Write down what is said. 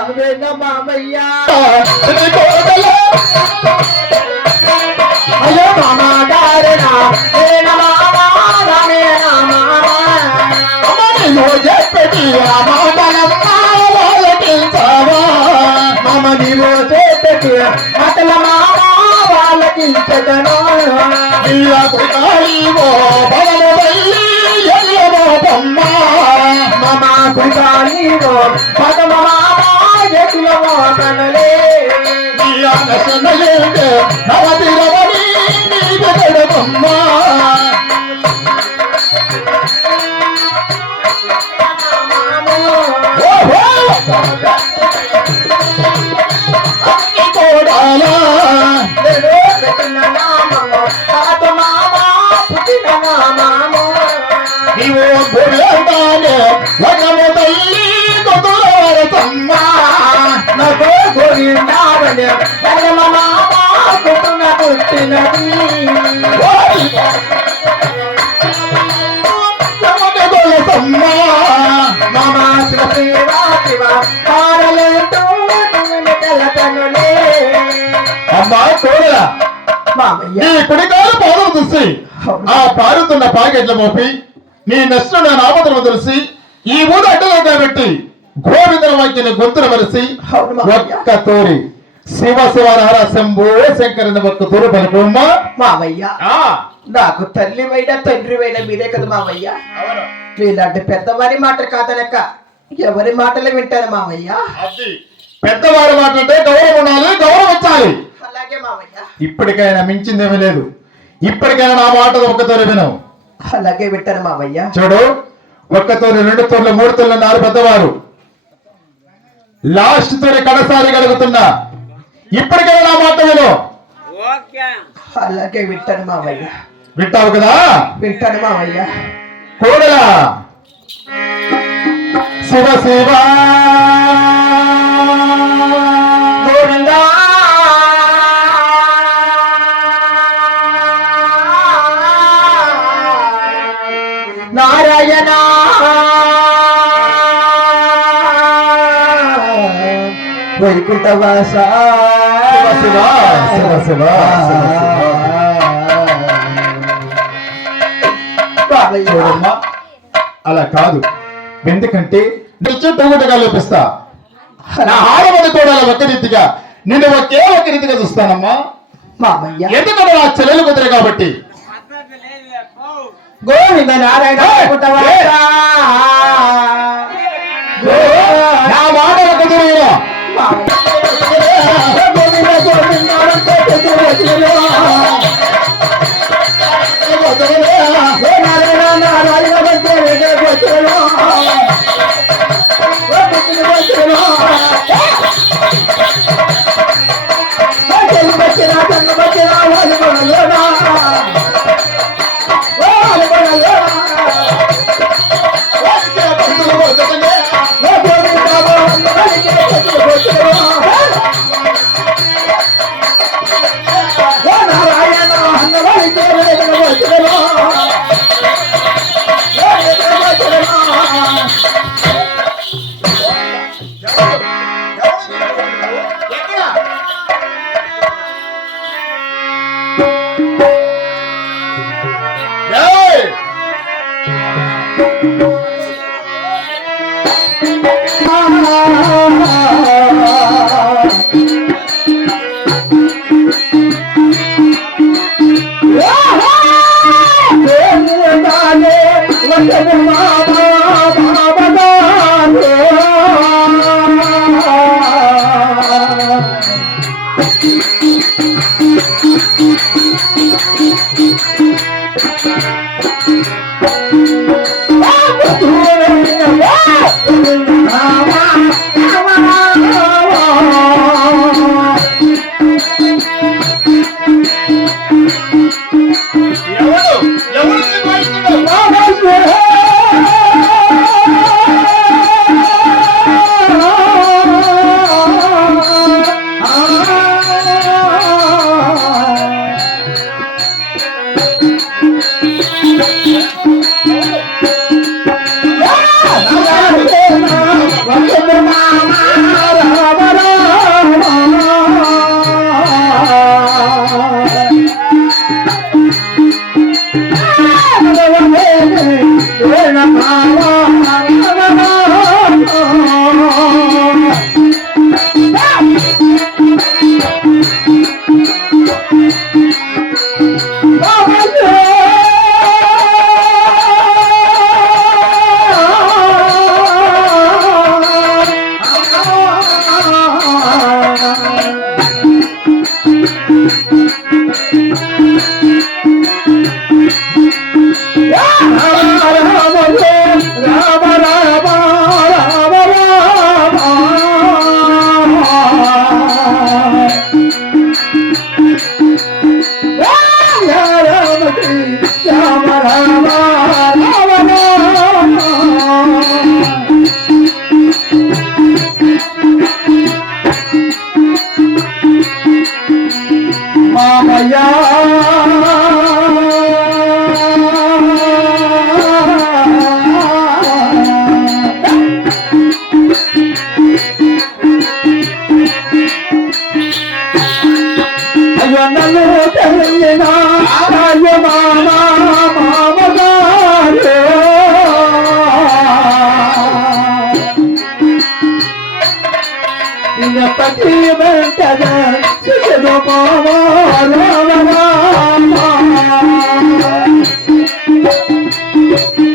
మామయ్యా అయ్యో మామా గారేనా చెప్పటి మామ నీవో చెప్పటి అతల మామ వాళ్ళకించదను మామా కుగాలివో పదమ మామ ఎకులవో కనలే నవతిరవని నీవెడమమ్మా నీవు గుడిలోనే లగ్నము తల్లి కొడుతమ్మా నాకు గురిందావనే లగ్నమ మామ కుటుంబ పుట్టినది మామా అమ్మా కోడలా నీ కుడికాలు పాదం చూసి ఆ పారుతున్న పాకెట్ల మోపి నీ నష్టం నా నామతను తెలిసి ఈ ఊరు అడ్డలో కాబట్టి గోవిందల వాక్యని గొంతున మరిసి ఒక్క తోరి శివ శివరహర శంభో శంకరని ఒక్క తోరు పలుకోమ్మా మామయ్య నాకు తల్లి వైన తండ్రి వైన మీరే కదా మామయ్య ఇలాంటి పెద్దవారి మాట కాదనక ఎవరి మాటలు వింటారు మామయ్య పెద్దవారి మాట అంటే గౌరవం ఉండాలి గౌరవించాలి అలాగే మామయ్య ఇప్పటికైనా మించిందేమీ లేదు ఇప్పటికైనా నా మాట ఒక్కతోరి వినవు అలాగే వింటాను మామయ్య చూడు ఒక్కతోరి రెండు తోర్లు మూడు తోర్లు ఉన్నారు పెద్దవారు లాస్ట్ తోరి కడసారి కలుగుతున్నా ఇప్పటికైనా నా మాట విను అలాగే వింటాను మామయ్య వింటావు కదా వింటాను మామయ్య కోడలా శివ శివ గోవిందా నారాయణ వైకుంఠవాస శివ శివ శివ చూడమ్మా అలా కాదు ఎందుకంటే చుట్టూగా లోపిస్తా నా ఆడమని కూడా ఒక్క రీతిగా నిన్ను ఒకే ఒక్క రీతిగా చూస్తానమ్మా మామయ్య ఎందుకంటే నా చెల్లెలు కుదిరే కాబట్టి గోవింద నారాయణ నా మాట కుదిరేలా మామయ్యా అయ్యో నన్ను తెలియన అయ్యో మామగారు పతి వెంటనే మామ